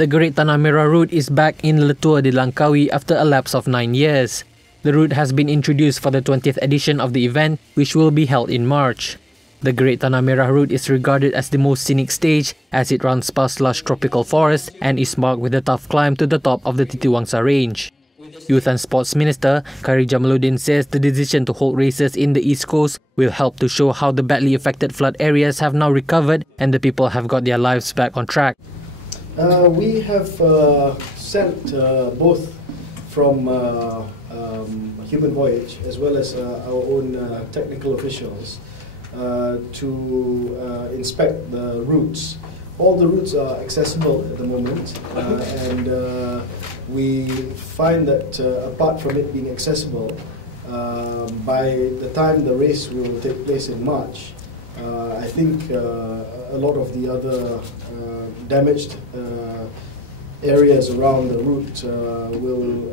The Gerik-Tanah Merah route is back in the Tour de Langkawi after a lapse of 9 years. The route has been introduced for the 20th edition of the event, which will be held in March. The Gerik-Tanah Merah route is regarded as the most scenic stage as it runs past lush tropical forests and is marked with a tough climb to the top of the Titiwangsa range. Youth and Sports Minister Khairi Jamaluddin says the decision to hold races in the East Coast will help to show how the badly affected flood areas have now recovered and the people have got their lives back on track. We have sent both from Human Voyage as well as our own technical officials to inspect the routes. All the routes are accessible at the moment, and we find that apart from it being accessible, by the time the race will take place in March, I think a lot of the other damaged areas around the route will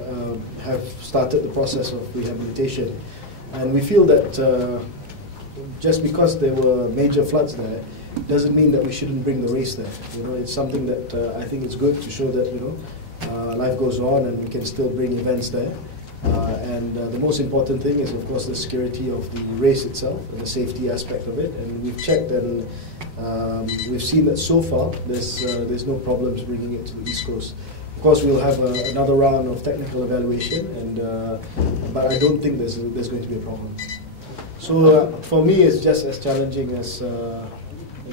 have started the process of rehabilitation. And we feel that just because there were major floods there, doesn't mean that we shouldn't bring the race there. It's something that I think it's good to show that life goes on and we can still bring events there. And the most important thing is, of course, the security of the race itself and the safety aspect of it. And we've checked and we've seen that so far there's no problems bringing it to the East Coast. Of course, we'll have another round of technical evaluation, but I don't think there's going to be a problem. So for me, it's just as challenging as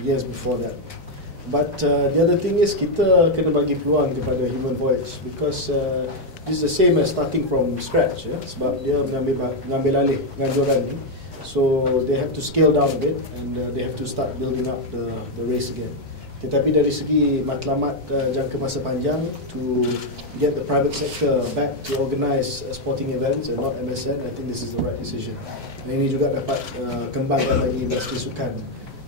years before that. But the other thing is kita kena bagi peluang kepada Human Voyage because this is the same as starting from scratch, sebab dia mengambil alih penganjuran ni. So they have to scale down a bit and they have to start building up the race again. Tetapi dari segi matlamat jangka masa panjang to get the private sector back to organise sporting events and not MSN, I think this is the right decision. Dan ini juga dapat kembangkan bagi industri sukan.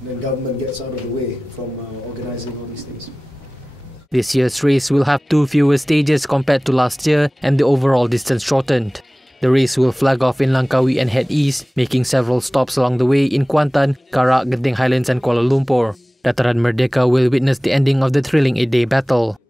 Then government gets out of the way from organising all these things. This year's race will have 2 fewer stages compared to last year and the overall distance shortened. The race will flag off in Langkawi and head east, making several stops along the way in Kuantan, Karak, Genting Highlands and Kuala Lumpur. Dataran Merdeka will witness the ending of the thrilling 8-day battle.